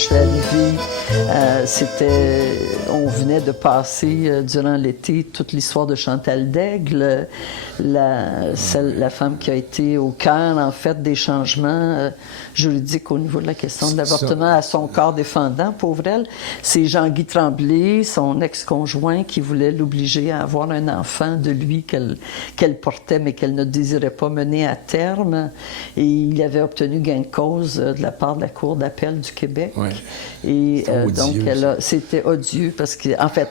je suis arrivée, on venait de passer durant l'été toute l'histoire de Chantal Daigle, la femme qui a été au cœur, en fait, des changements juridiques au niveau de la question de l'avortement à son corps défendant, pauvre elle. C'est Jean-Guy Tremblay, son ex-conjoint, qui voulait l'obliger à avoir un enfant de lui qu'elle portait, mais qu'elle ne désirait pas mener à terme. Et il avait obtenu gain de cause de la part de la Cour d'appel du Québec. Ouais. Et donc, c'était odieux parce qu'en fait,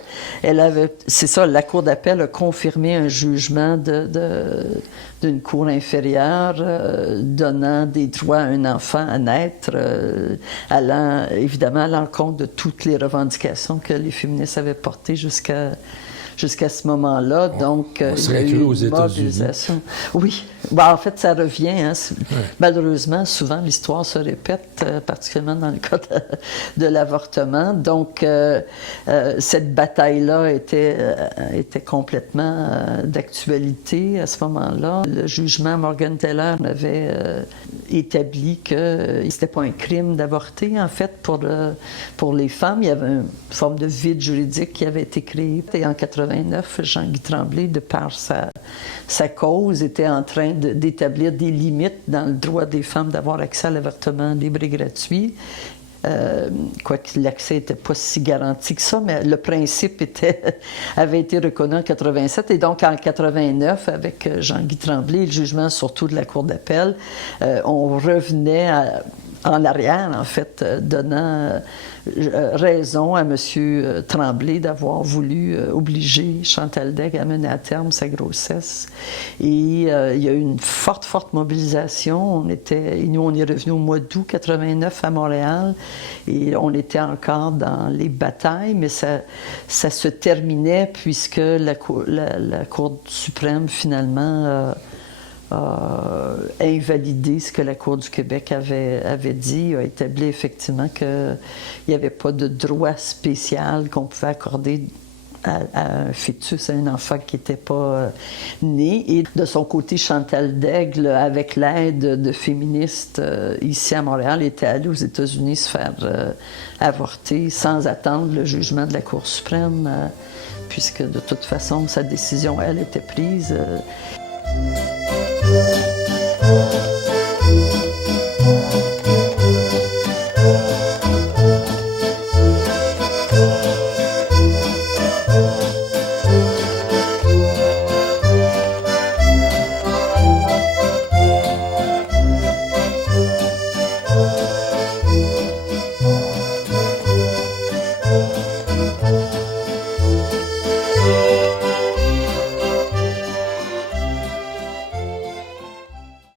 c'est ça, la Cour d'appel a confirmé un jugement d'une cour inférieure donnant des droits à un enfant à naître, allant évidemment à l'encontre de toutes les revendications que les féministes avaient portées jusqu'à ce moment-là. Donc, on serait curieux aux États-Unis. Oui. En fait, ça revient. Hein. Malheureusement, souvent, l'histoire se répète, particulièrement dans le cas de l'avortement. Donc, cette bataille-là était complètement d'actualité à ce moment-là. Le jugement Morgenthaler avait établi que c'était pas un crime d'avorter, en fait, pour les femmes. Il y avait une forme de vide juridique qui avait été créé. Et en 89, Jean-Guy Tremblay, de par sa cause, était en train d'établir des limites dans le droit des femmes d'avoir accès à l'avortement libre et gratuit. Quoique l'accès n'était pas si garanti que ça, mais le principe avait été reconnu en 87. Et donc, en 89, avec Jean-Guy Tremblay, le jugement surtout de la Cour d'appel, on revenait en arrière, en fait, donnant raison à M. Tremblay d'avoir voulu obliger Chantal Daigle à mener à terme sa grossesse. Et il y a eu une forte mobilisation. Nous, on est revenus au mois d'août 89 à Montréal et on était encore dans les batailles, mais ça se terminait puisque la Cour suprême, finalement, a invalidé ce que la Cour du Québec avait dit, a établi effectivement qu'il n'y avait pas de droit spécial qu'on pouvait accorder à un fœtus, à un enfant qui n'était pas né. Et de son côté, Chantal Daigle, avec l'aide de féministes ici à Montréal, était allée aux États-Unis se faire avorter sans attendre le jugement de la Cour suprême, puisque de toute façon, sa décision, elle, était prise.